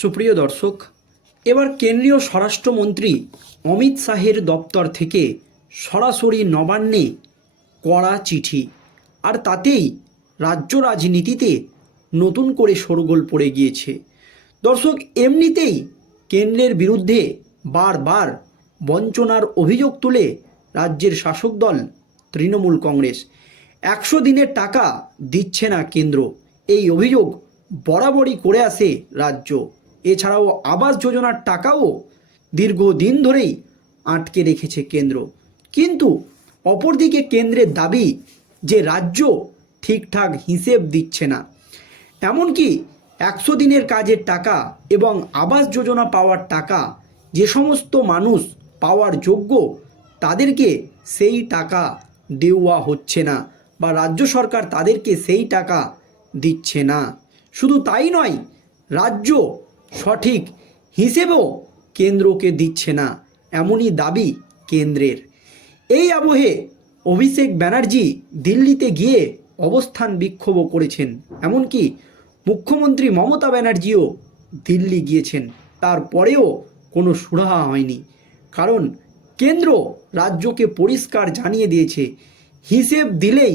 সুপ্রিয় দর্শক, এবার কেন্দ্রীয় স্বরাষ্ট্রমন্ত্রী অমিত শাহের দপ্তর থেকে সরাসরি নবান্নে কড়া চিঠি। আর তাতেই রাজ্য রাজনীতিতে নতুন করে শোরগোল পড়ে গিয়েছে। দর্শক, এমনিতেই কেন্দ্রের বিরুদ্ধে বারবার বঞ্চনার অভিযোগ তুলে রাজ্যের শাসক দল তৃণমূল কংগ্রেস। একশো দিনের টাকা দিচ্ছে না কেন্দ্র। এই অভিযোগ বরাবরই করে আসে রাজ্য। এছাড়াও আবাস যোজনার টাকাও দীর্ঘদিন ধরেই আটকে রেখেছে কেন্দ্র। কিন্তু অপরদিকে কেন্দ্রের দাবি যে রাজ্য ঠিকঠাক হিসেব দিচ্ছে না। এমনকি একশো দিনের কাজের টাকা এবং আবাস যোজনা পাওয়ার টাকা, যে সমস্ত মানুষ পাওয়ার যোগ্য, তাদেরকে সেই টাকা দেওয়া হচ্ছে না বা রাজ্য সরকার তাদেরকে সেই টাকা দিচ্ছে না। শুধু তাই নয়, রাজ্য সঠিক হিসেবেও কেন্দ্রকে দিচ্ছে না, এমনই দাবি কেন্দ্রের। এই আবহে অভিষেক ব্যানার্জি দিল্লিতে গিয়ে অবস্থান বিক্ষোভও করেছেন, এমনকি মুখ্যমন্ত্রী মমতা ব্যানার্জিও দিল্লি গিয়েছেন। তারপরেও কোনো সুরাহা হয়নি, কারণ কেন্দ্র রাজ্যকে পরিষ্কার জানিয়ে দিয়েছে, হিসেব দিলেই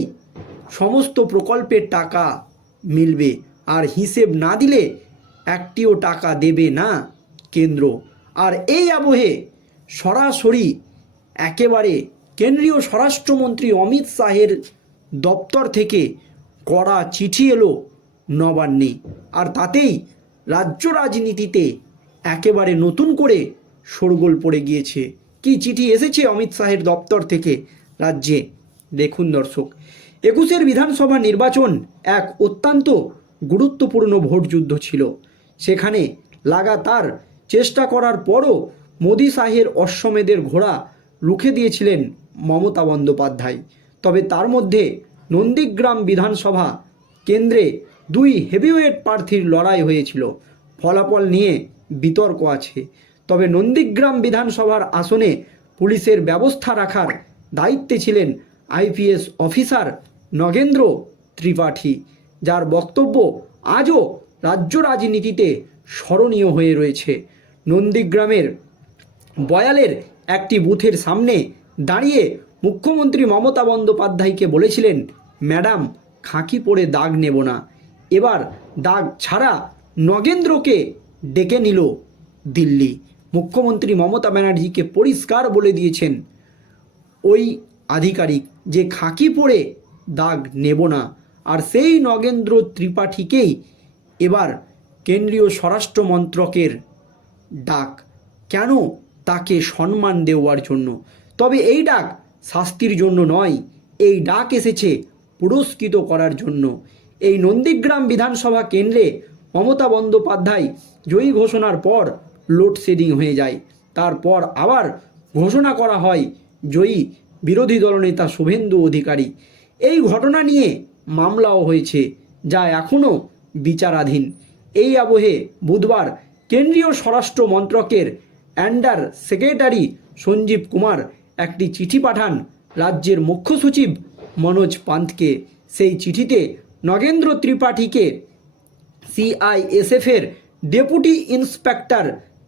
সমস্ত প্রকল্পের টাকা মিলবে, আর হিসেব না দিলে একটিও টাকা দেবে না কেন্দ্র। আর এই আবহে সরাসরি একেবারে কেন্দ্রীয় স্বরাষ্ট্রমন্ত্রী অমিত শাহের দপ্তর থেকে কড়া চিঠি এলো নবান্নে। আর তাতেই রাজ্য রাজনীতিতে একেবারে নতুন করে শোরগোল পড়ে গিয়েছে। কি চিঠি এসেছে অমিত শাহের দপ্তর থেকে রাজ্যে? দেখুন দর্শক, একুশের বিধানসভা নির্বাচন এক অত্যন্ত গুরুত্বপূর্ণ ভোটযুদ্ধ ছিল। সেখানে লাগাতার চেষ্টা করার পরও মোদি শাহের অশ্বমেধের ঘোড়া রুখে দিয়েছিলেন মমতা বন্দ্যোপাধ্যায়। তবে তার মধ্যে নন্দীগ্রাম বিধানসভা কেন্দ্রে দুই হেভিওয়েট প্রার্থীর লড়াই হয়েছিল। ফলাফল নিয়ে বিতর্ক আছে। তবে নন্দীগ্রাম বিধানসভার আসনে পুলিশের ব্যবস্থা রাখার দায়িত্বে ছিলেন আইপিএস অফিসার নগেন্দ্র ত্রিপাঠী, যার বক্তব্য আজও রাজ্য রাজনীতিতে স্মরণীয় হয়ে রয়েছে। নন্দীগ্রামের বয়ালের একটি বুথের সামনে দাঁড়িয়ে মুখ্যমন্ত্রী মমতা বন্দ্যোপাধ্যায়কে বলেছিলেন, ম্যাডাম, খাঁকি পরে দাগ নেব না। এবার দাগ ছাড়া নগেন্দ্রকে ডেকে নিল দিল্লি। মুখ্যমন্ত্রী মমতা ব্যানার্জিকে পরিষ্কার বলে দিয়েছেন, ওই আধিকারিক যে খাঁকি পরে দাগ নেব না। আর সেই নগেন্দ্র ত্রিপাঠীকেই এবার কেন্দ্রীয় স্বরাষ্ট্র মন্ত্রকের ডাক। কেন তাকে সম্মান দেওয়ার জন্য? তবে এই ডাক শাস্তির জন্য নয়, এই ডাক এসেছে পুরস্কৃত করার জন্য। এই নন্দীগ্রাম বিধানসভা কেন্দ্রে মমতা বন্দ্যোপাধ্যায় জয়ী ঘোষণার পর লোডশেডিং হয়ে যায়। তারপর আবার ঘোষণা করা হয় জয়ী বিরোধী দলনেতা শুভেন্দু অধিকারী। এই ঘটনা নিয়ে মামলাও হয়েছে, যা এখনও বিচারাধীন। এই আবহে বুধবার কেন্দ্রীয় স্বরাষ্ট্র মন্ত্রকের অ্যান্ডার সেক্রেটারি সঞ্জীব কুমার একটি চিঠি পাঠান রাজ্যের মুখ্য সচিব মনোজ পান্তকে সেই চিঠিতে নগেন্দ্র ত্রিপাঠীকে সিআইএসএফের ডেপুটি ইন্সপেক্টর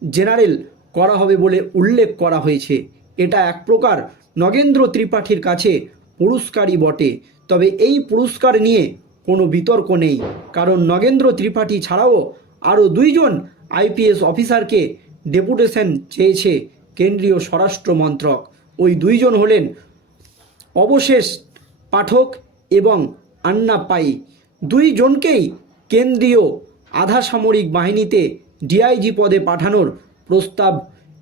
জেনারেল করা হবে বলে উল্লেখ করা হয়েছে। এটা এক প্রকার নগেন্দ্র ত্রিপাঠীর কাছে পুরস্কারই বটে। তবে এই পুরস্কার নিয়ে কোনো বিতর্ক নেই। কারণ নগেন্দ্র ত্রিপাঠী ছাড়াও আরও দুইজন আইপিএস অফিসারকে ডেপুটেশন চেয়েছে কেন্দ্রীয় স্বরাষ্ট্র মন্ত্রক। ওই দুইজন হলেন অবশেষ পাঠক এবং আন্না পাই। দুইজনকেই কেন্দ্রীয় আধা সামরিক বাহিনীতে ডিআইজি পদে পাঠানোর প্রস্তাব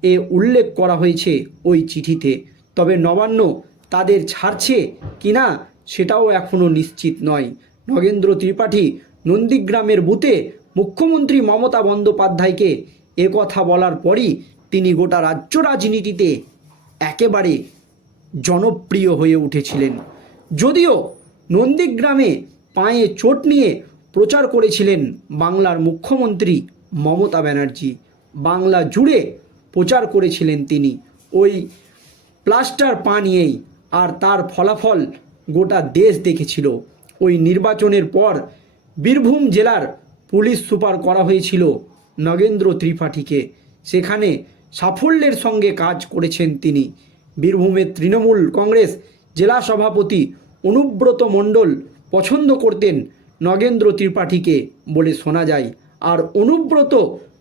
এ উল্লেখ করা হয়েছে ওই চিঠিতে। তবে নবান্ন তাদের ছাড়ছে কিনা সেটাও এখনও নিশ্চিত নয়। নগেন্দ্র ত্রিপাঠী নন্দীগ্রামের বুথে মুখ্যমন্ত্রী মমতা বন্দ্যোপাধ্যায়কে কথা বলার পরই তিনি গোটা রাজ্য রাজনীতিতে একেবারে জনপ্রিয় হয়ে উঠেছিলেন। যদিও নন্দীগ্রামে পায়ে চোট নিয়ে প্রচার করেছিলেন বাংলার মুখ্যমন্ত্রী মমতা ব্যানার্জি। বাংলা জুড়ে প্রচার করেছিলেন তিনি। ওই প্লাস্টার পা নিয়েই আর তার ফলাফল গোটা দেশ দেখেছিল। ওই নির্বাচনের পর বীরভূম জেলার পুলিশ সুপার করা হয়েছিল নগেন্দ্র ত্রিপাঠীকে। সেখানে সাফল্যের সঙ্গে কাজ করেছেন তিনি। বীরভূমের তৃণমূল কংগ্রেস জেলা সভাপতি অনুব্রত মণ্ডল পছন্দ করতেন নগেন্দ্র ত্রিপাঠীকে বলে শোনা যায়। আর অনুব্রত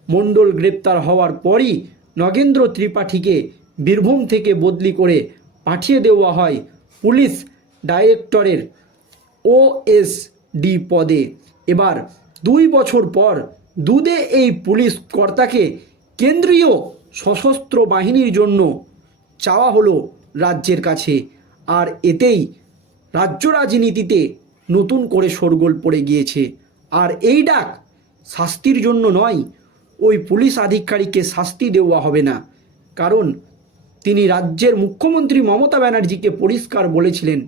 মণ্ডল গ্রেপ্তার হওয়ার পরই নগেন্দ্র ত্রিপাঠীকে বীরভূম থেকে বদলি করে পাঠিয়ে দেওয়া হয় পুলিশ ডাইরেক্টরের ওএসডি পদে। এবার দুই বছর পর দুদে এই পুলিশ কর্তাকে কেন্দ্রীয় সশস্ত্র বাহিনীর জন্য চাওয়া হলো রাজ্যের কাছে। আর এতেই রাজ্য রাজনীতিতে নতুন করে শোরগোল পড়ে গিয়েছে। আর এই ডাক শাস্তির জন্য নয়, ওই পুলিশ আধিকারিককে শাস্তি দেওয়া হবে না। কারণ তিনি রাজ্যের মুখ্যমন্ত্রী মমতা ব্যানার্জিকে পরিষ্কার বলেছিলেন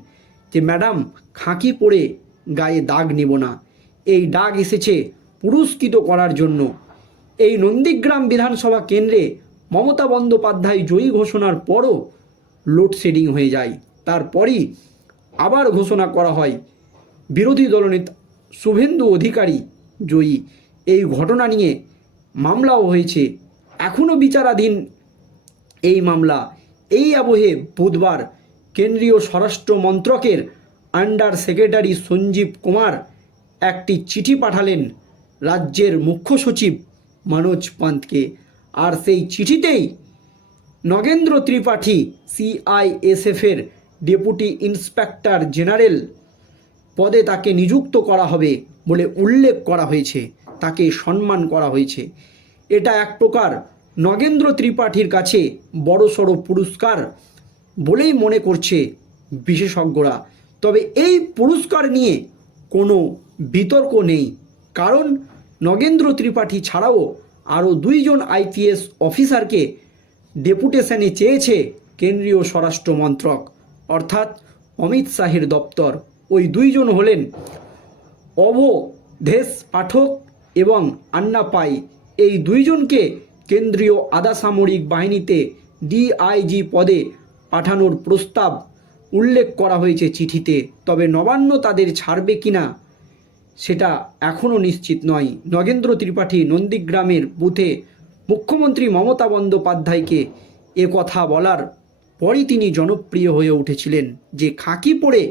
যে ম্যাডাম খাঁকি পরে গায়ে দাগ নেব না। এই দাগ এসেছে পুরস্কৃত করার জন্য। এই নন্দীগ্রাম বিধানসভা কেন্দ্রে মমতা বন্দ্যোপাধ্যায় জয়ী ঘোষণার পরও লোডশেডিং হয়ে যায়। তারপরই আবার ঘোষণা করা হয়, বিরোধী দলনেতা শুভেন্দু অধিকারী জয়ী। এই ঘটনা নিয়ে মামলাও হয়েছে। এখনও বিচারাধীন এই মামলা। এই আবহে বুধবার কেন্দ্রীয় স্বরাষ্ট্র মন্ত্রকের আন্ডার সেক্রেটারি সঞ্জীব কুমার একটি চিঠি পাঠালেন রাজ্যের মুখ্য সচিব মনোজ পান্তকে। আর সেই চিঠিতেই নগেন্দ্র ত্রিপাঠী সিআইএসএফের ডেপুটি ইন্সপেক্টর জেনারেল পদে তাকে নিযুক্ত করা হবে বলে উল্লেখ করা হয়েছে, তাকে সম্মান করা হয়েছে। এটা এক প্রকার নগেন্দ্র ত্রিপাঠীর কাছে বড়সড় পুরস্কার বলেই মনে করছে বিশেষজ্ঞরা। তবে এই পুরস্কার নিয়ে কোনো বিতর্ক নেই। কারণ নগেন্দ্র ত্রিপাঠী ছাড়াও আরও দুইজন আইপিএস অফিসারকে ডেপুটেশনে চেয়েছে কেন্দ্রীয় স্বরাষ্ট্র মন্ত্রক। অর্থাৎ অমিত শাহের দপ্তর। ওই দুইজন হলেন অবধেশ পাঠক এবং আন্না পাই। এই দুইজনকে কেন্দ্রীয় আধা সামরিক বাহিনীতে ডিআইজি পদে পাঠানোর প্রস্তাব উল্লেখ করা হয়েছে চিঠিতে, তবে নবান্ন তাদের ছাড়বে কিনা সেটা এখনও নিশ্চিত নয়। নগেন্দ্র ত্রিপাঠী নন্দীগ্রামের বুথে মুখ্যমন্ত্রী মমতা বন্দ্যোপাধ্যায়কে এ কথা বলার পরই তিনি জনপ্রিয় হয়ে উঠেছিলেন, যে খাঁকি পড়ে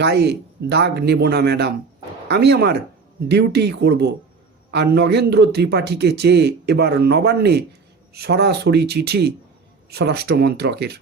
গায়ে দাগ নেব না, ম্যাডাম। আমি আমার ডিউটি করব, আর নগেন্দ্র ত্রিপাঠীকে চেয়ে এবার নবান্নে সরাসরি চিঠি স্বরাষ্ট্র মন্ত্রকের